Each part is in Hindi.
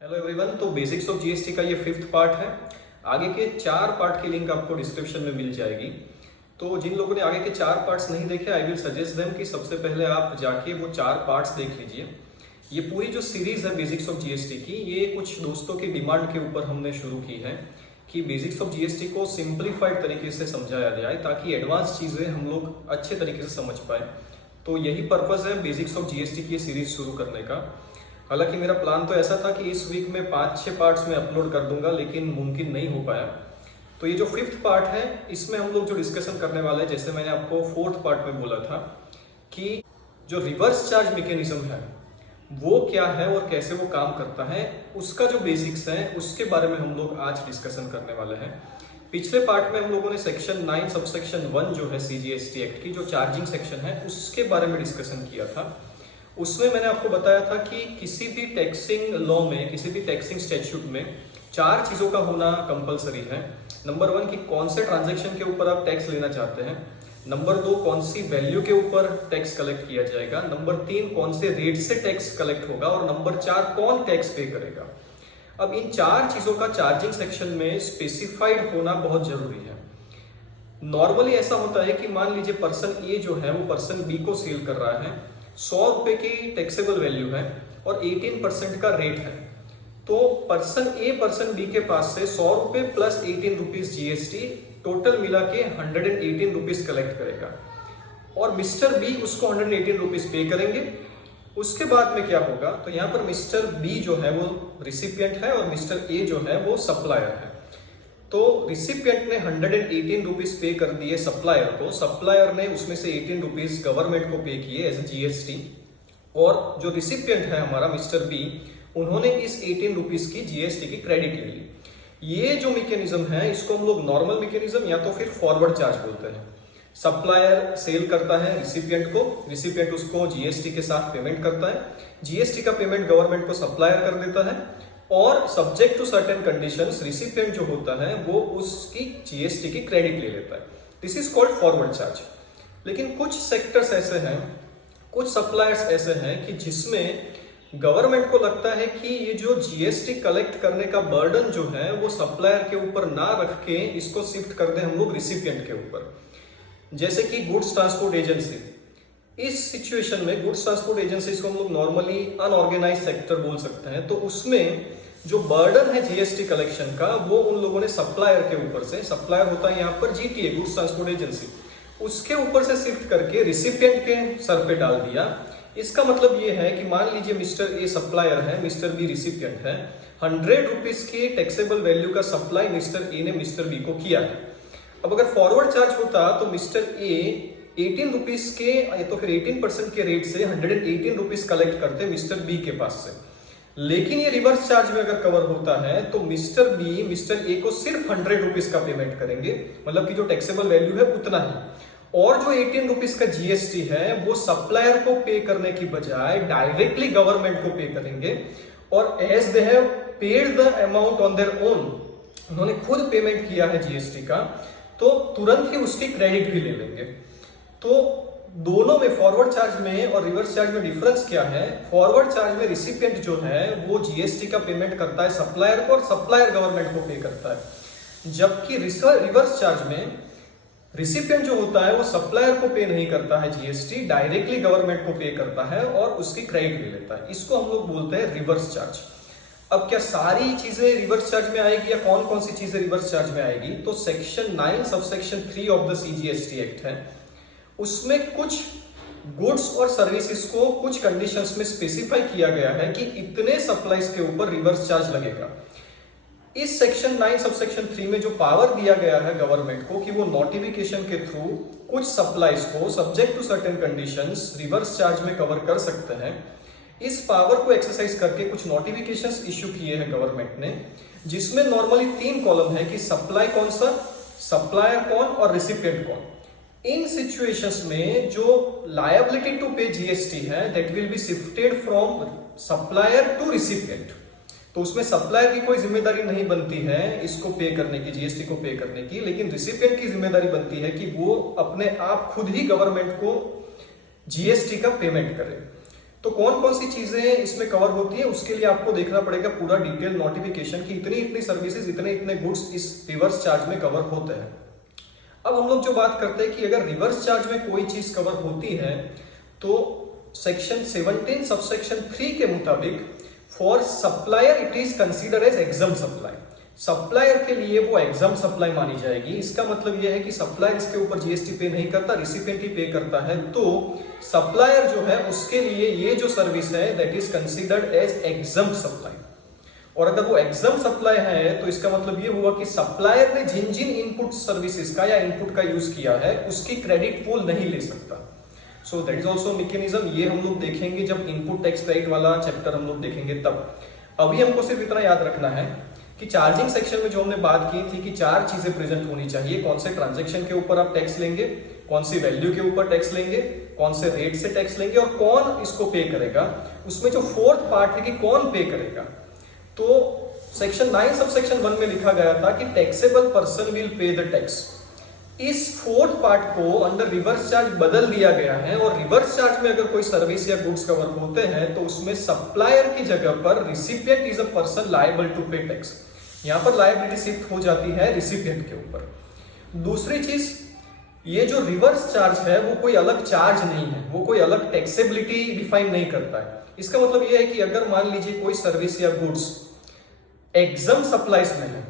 Hello everyone. तो बेसिक्स ऑफ जीएसटी का ये 5th पार्ट है। आगे के 4 पार्ट की लिंक आपको डिस्क्रिप्शन में मिल जाएगी। तो जिन लोगों ने आगे के 4 पार्ट्स नहीं देखे, आई विल सजेस्ट देम कि सबसे पहले आप जाके वो 4 पार्ट्स देख लीजिए। ये पूरी जो सीरीज है बेसिक्स ऑफ जीएसटी की, ये कुछ दोस्तों की डिमांड के ऊपर हमने शुरू की है कि बेसिक्स ऑफ जीएसटी को सिंप्लीफाइड तरीके से समझाया जाए ताकि एडवांस चीज़ें हम लोग अच्छे तरीके से समझ पाए। तो यही पर्पज़ है बेसिक्स ऑफ जीएसटी की ये सीरीज शुरू करने का। हालांकि मेरा प्लान तो ऐसा था कि इस वीक में 5-6 पार्ट्स में अपलोड कर दूंगा, लेकिन मुमकिन नहीं हो पाया। तो ये जो 5th पार्ट है, इसमें हम लोग जो डिस्कशन करने वाले हैं, जैसे मैंने आपको 4th पार्ट में बोला था कि जो रिवर्स चार्ज मैकेनिज्म है वो क्या है और कैसे वो काम करता है, उसका जो बेसिक्स है उसके बारे में हम लोग आज डिस्कशन करने वाले हैं। पिछले पार्ट में हम लोगों ने सेक्शन 9 सबसेक्शन 1 जो है सीजीएसटी एक्ट की, जो चार्जिंग सेक्शन है, उसके बारे में डिस्कशन किया था। उसमें मैंने आपको बताया था कि किसी भी टैक्सिंग लॉ में, किसी भी टैक्सिंग स्टैट्यूट में 4 चीज़ों का होना कंपलसरी है। नंबर 1 कि कौन से ट्रांजैक्शन के ऊपर आप टैक्स लेना चाहते हैं। नंबर 2 कौन सी वैल्यू के ऊपर टैक्स कलेक्ट किया जाएगा। नंबर 3 कौन से रेट से टैक्स कलेक्ट होगा। और नंबर 4 कौन टैक्स पे करेगा। अब इन 4 चीज़ों का चार्जिंग सेक्शन में स्पेसिफाइड होना बहुत जरूरी है। नॉर्मली ऐसा होता है कि मान लीजिए पर्सन ए जो है वो पर्सन बी को सेल कर रहा है, 100 रुपए की टैक्सेबल वैल्यू है और 18% का रेट है। तो पर्सन ए पर्सन बी के पास से 100 रुपए प्लस 18 रुपीज जीएसटी टोटल मिला के 118 रुपीज कलेक्ट करेगा और मिस्टर बी उसको 118 रुपीज पे करेंगे। उसके बाद में क्या होगा, तो यहाँ पर मिस्टर बी जो है वो रिसिपिएंट है और मिस्टर ए जो है वो सप्लायर है। तो रिसिपिएंट ने 118 रुपीज पे कर दिए सप्लायर को, सप्लायर ने उसमें से 18 रुपीज गवर्नमेंट को पे किए एज ए जीएसटी, और जो रिसिपिएंट है हमारा मिस्टर बी, उन्होंने इस 18 रुपीज की जीएसटी की क्रेडिट ले ली। ये जो मैकेनिज्म है इसको हम लोग नॉर्मल मैकेनिज्म या तो फिर फॉरवर्ड चार्ज बोलते हैं। सप्लायर सेल करता है रिसिपिएंट को, रिसिपिएंट उसको जीएसटी के साथ पेमेंट करता है, जीएसटी का पेमेंट गवर्नमेंट को सप्लायर कर देता है और subject to certain conditions recipient जो होता है वो उसकी जीएसटी की क्रेडिट ले लेता है। This is called forward charge. लेकिन कुछ सेक्टर्स ऐसे हैं, कुछ सप्लायर्स ऐसे हैं कि जिसमें गवर्नमेंट को लगता है कि ये जो जीएसटी कलेक्ट करने का बर्डन जो है वो सप्लायर के ऊपर ना रख के इसको शिफ्ट कर दें हम लोग रिसिपिएंट के ऊपर। जैसे कि गुड्स ट्रांसपोर्ट एजेंसी, इस सिचुएशन में गुड्स ट्रांसपोर्ट एजेंसी को हम लोग नॉर्मली अनऑर्गेनाइज्ड सेक्टर बोल सकते हैं। तो उसमें जो बर्डन है जीएसटी कलेक्शन का वो उन लोगों ने सप्लायर के ऊपर से, सप्लायर होता है यहाँ पर जीटीए गुड्स ट्रांसपोर्ट एजेंसी, उसके ऊपर से शिफ्ट करके रिसिपिएंट के सर पे डाल दिया। इसका मतलब ये है कि मान लीजिए मिस्टर ए सप्लायर है, मिस्टर बी रिसिपिएंट है, 100 रुपीज की टैक्सेबल वैल्यू का सप्लाई मिस्टर ए ने मिस्टर बी को किया है। अब अगर फॉरवर्ड चार्ज होता तो मिस्टर ए 18 रुपीज के या तो फिर 18% के रेट से 118 रुपीज कलेक्ट करते मिस्टर बी के पास से। लेकिन ये रिवर्स चार्ज में अगर कवर होता है तो मिस्टर बी मिस्टर ए को सिर्फ 100 रुपीज का पेमेंट करेंगे, मतलब कि जो टैक्सेबल वैल्यू है उतना ही, और जो 18 रुपीज का जीएसटी है वो सप्लायर को पे करने की बजाय डायरेक्टली गवर्नमेंट को पे करेंगे। और as they have paid the amount on their own, उन्होंने खुद पेमेंट किया है जीएसटी का, तो तुरंत ही उसकी क्रेडिट भी ले लेंगे। तो दोनों में, फॉरवर्ड चार्ज में और रिवर्स चार्ज में डिफरेंस क्या है। फॉरवर्ड चार्ज में रिसिपिएंट जो है वो जीएसटी का पेमेंट करता है सप्लायर को और सप्लायर गवर्नमेंट को पे करता है, जबकि रिवर्स चार्ज में रिसिपिएंट जो होता है वो सप्लायर को पे नहीं करता है जीएसटी, डायरेक्टली गवर्नमेंट को पे करता है और उसकी क्रेडिट ले लेता है। इसको हम लोग बोलते हैं रिवर्स चार्ज। अब क्या सारी चीजें रिवर्स चार्ज में आएगी या कौन कौन सी चीजें रिवर्स चार्ज में आएगी, तो section 9 subsection 3 of the CGST act है, उसमें कुछ गुड्स और सर्विसेज को कुछ कंडीशंस में स्पेसिफाई किया गया है कि इतने सप्लाईज के ऊपर रिवर्स चार्ज लगेगा। इस सेक्शन 9 सबसेक्शन 3 में जो पावर दिया गया है गवर्नमेंट को कि वो नोटिफिकेशन के थ्रू कुछ सप्लाईज को subject to certain conditions reverse charge में कवर कर सकते हैं, इस पावर को एक्सरसाइज करके कुछ नोटिफिकेशंस इश्यू किए हैं गवर्नमेंट ने, जिसमें नॉर्मली 3 कॉलम है कि सप्लाई कौन सा, सप्लायर कौन और रिसिपिएंट कौन। इन सिचुएशंस में जो लायबिलिटी टू पे जीएसटी है that will be shifted from supplier to recipient. तो उसमें सप्लायर की कोई जिम्मेदारी नहीं बनती है इसको पे करने की, जीएसटी को पे करने की, लेकिन रिसिपिएंट की जिम्मेदारी बनती है कि वो अपने आप खुद ही गवर्नमेंट को जीएसटी का पेमेंट करे। तो तो कौन कौन सी चीजें इसमें कवर होती है, उसके लिए आपको देखना पड़ेगा पूरा डिटेल नोटिफिकेशन की इतनी इतनी सर्विसेज, इतने इतने गुड्स इस रिवर्स चार्ज में कवर होते हैं। अब हम लोग जो बात करते हैं कि अगर रिवर्स चार्ज में कोई चीज कवर होती है तो सेक्शन 17 सबसेक्शन 3 के मुताबिक for supplier it is consider as exempt supply. Supplier के लिए वो एग्जाम सप्लाई मानी जाएगी। इसका मतलब यह है कि सप्लायर इसके ऊपर जीएसटी पे नहीं करता, रिसिपिएंट ही पे करता है, तो सप्लायर जो है उसके लिए ये जो सर्विस है that is considered as exempt supply. और अगर वो एग्जाम सप्लाई है तो इसका मतलब ये हुआ कि सप्लायर ने जिन जिन इनपुट सर्विसेज का या इनपुट का यूज किया है उसकी क्रेडिट पूल नहीं ले सकता। So that is also mechanism. ये हम लोग देखेंगे जब इनपुट टैक्स क्रेडिट वाला चैप्टर हम लोग देखेंगे तब। अभी हमको सिर्फ इतना याद रखना है कि चार्जिंग सेक्शन में जो हमने बात की थी कि 4 चीजें प्रेजेंट होनी चाहिए। कौन से ट्रांजैक्शन के ऊपर आप टैक्स लेंगे, कौन सी वैल्यू के ऊपर टैक्स लेंगे, कौन से रेट से टैक्स लेंगे और कौन इसको पे करेगा। उसमें जो 4th पार्ट है कि कौन पे करेगा, तो सेक्शन 9 सबसेक्शन 1 में लिखा गया था कि taxable person will pay the tax. इस 4th पार्ट को अंडर रिवर्स चार्ज बदल दिया गया है और रिवर्स चार्ज में अगर कोई सर्विस या गुड्स कवर होते हैं तो उसमें सप्लायर की जगह पर recipient is a person liable to pay tax. यहां पर लायबिलिटी शिफ्ट हो जाती है रिसिपिएंट के ऊपर। दूसरी चीज, ये जो रिवर्स चार्ज है वो कोई अलग चार्ज नहीं है, वो कोई अलग टैक्सेबिलिटी डिफाइन नहीं करता है। इसका मतलब ये है कि अगर मान लीजिए कोई सर्विस या गुड्स एग्जाम सप्लाईज में है,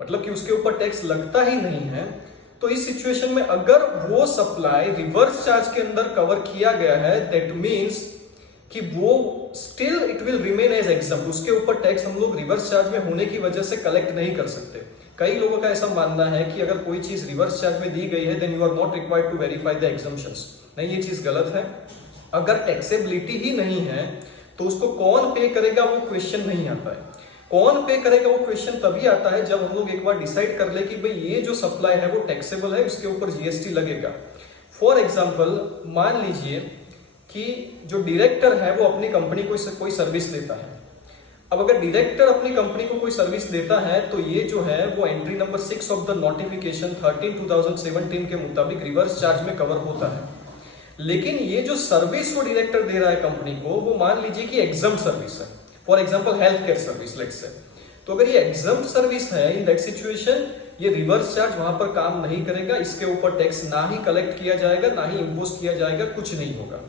मतलब कि उसके ऊपर टैक्स लगता ही नहीं है, तो इस सिचुएशन में अगर वो सप्लाई रिवर्स चार्ज के अंदर कवर किया गया है दैट मींस कि वो still it will remain as exempt. उसके ऊपर टैक्स हम लोग रिवर्स चार्ज में होने की वजह से कलेक्ट नहीं कर सकते। कई लोगों का ऐसा मानना है कि अगर कोई चीज रिवर्स चार्ज में दी गई है then you are not required to verify the exemptions. नहीं, ये चीज गलत है। अगर टैक्सेबिलिटी ही नहीं है तो उसको कौन पे करेगा वो क्वेश्चन नहीं आता है। कौन पे करेगा वो क्वेश्चन तभी आता है जब हम लोग एक बार डिसाइड कर ले कि भाई ये जो सप्लाई है वो टैक्सेबल है, उसके ऊपर जीएसटी लगेगा। फॉर एग्जांपल मान लीजिए कि जो डायरेक्टर है वो अपनी कंपनी को कोई सर्विस देता है। अब अगर डायरेक्टर अपनी कंपनी को कोई सर्विस देता है तो ये जो है वो entry number 6 of the notification 13/2017 के मुताबिक रिवर्स चार्ज में कवर होता है। लेकिन ये जो सर्विस वो डायरेक्टर दे रहा है कंपनी को, वो मान लीजिए कि एग्जाम सर्विस है, for example health care service let's say. तो अगर ये एग्जाम सर्विस है इन दैट सिचुएशन ये रिवर्स चार्ज वहां पर काम नहीं करेगा। इसके ऊपर टैक्स ना ही कलेक्ट किया जाएगा ना ही इम्पोज किया जाएगा, कुछ नहीं होगा।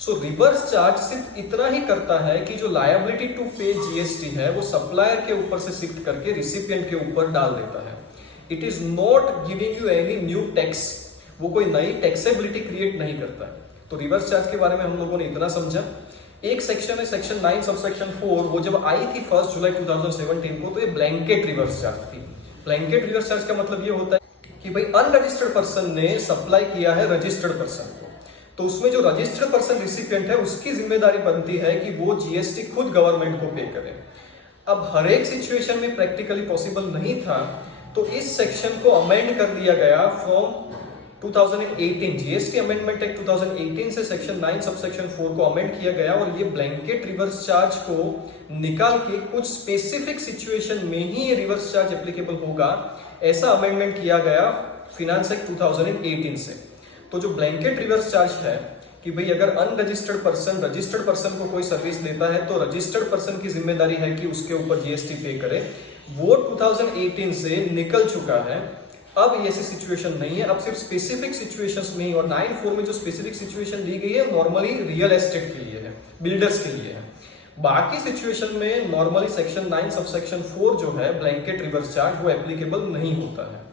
सो रिवर्स चार्ज सिर्फ इतना ही करता है कि जो लायबिलिटी टू पे जीएसटी है वो सप्लायर के ऊपर से शिफ्ट करके रिसिपिएंट के ऊपर डाल देता है। It is not giving you any new tax, वो कोई नई टैक्सेबिलिटी क्रिएट नहीं करता है। तो रिवर्स चार्ज के बारे में हम लोगों ने इतना समझा। एक सेक्शन है सेक्शन 9 सबसेक्शन 4, वो जब आई थी 1 जुलाई 2017 को तो ये ब्लैंकेट रिवर्स चार्ज थी। ब्लैंकेट रिवर्स चार्ज का मतलब ये होता है कि भाई अनरजिस्टर्ड पर्सन ने सप्लाई किया है रजिस्टर्ड पर्सन को, तो उसमें जो रजिस्टर्ड पर्सन रिसिपिएंट है उसकी जिम्मेदारी बनती है कि वो जीएसटी खुद गवर्नमेंट को पे करे। अब हर एक सिचुएशन में प्रैक्टिकली पॉसिबल नहीं था, तो इस सेक्शन को अमेंड कर दिया गया फ्रॉम 2018 जीएसटी अमेंडमेंट एक्ट 2018 से सेक्शन 9 सबसेक्शन 4 को अमेंड किया गया और ये ब्लैंकेट रिवर्स चार्ज को निकाल के कुछ स्पेसिफिक सिचुएशन में ही ये रिवर्स चार्ज एप्लीकेबल होगा, ऐसा अमेंडमेंट किया गया फिनांस एक्ट 2018 से। तो जो ब्लैंकेट रिवर्स चार्ज है कि भाई अगर अनरजिस्टर्ड पर्सन रजिस्टर्ड पर्सन को कोई सर्विस देता है तो रजिस्टर्ड पर्सन की जिम्मेदारी है कि उसके ऊपर जीएसटी पे करे, वो 2018 से निकल चुका है। अब ऐसी सिचुएशन नहीं है, अब सिर्फ स्पेसिफिक सिचुएशंस में ही। और 9(4) में जो स्पेसिफिक सिचुएशन दी गई है नॉर्मली रियल एस्टेट के लिए है, बिल्डर्स के लिए है। बाकी सिचुएशन में नॉर्मली सेक्शन 9 सबसेक्शन 4 जो है ब्लैंकेट रिवर्स चार्ज वो एप्लीकेबल नहीं होता है।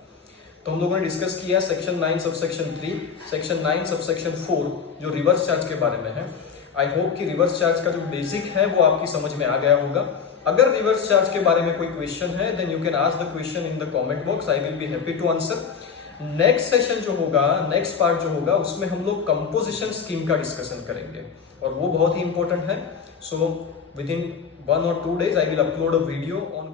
तो हम लोगों ने डिस्कस किया सेक्शन 9 सबसेक्शन 3, सेक्शन 9 सबसेक्शन 4 जो रिवर्स चार्ज के बारे में है। आई होप कि रिवर्स चार्ज का जो बेसिक है वो आपकी समझ में आ गया होगा। अगर रिवर्स चार्ज के बारे में कोई क्वेश्चन है then you can ask the question in the comment box, I will be happy to answer. Next session जो होगा, नेक्स्ट पार्ट जो होगा उसमें हम लोग कंपोजिशन स्कीम का डिस्कशन करेंगे और वो बहुत ही इंपॉर्टेंट है। So with in 1 or 2 days I will upload a video on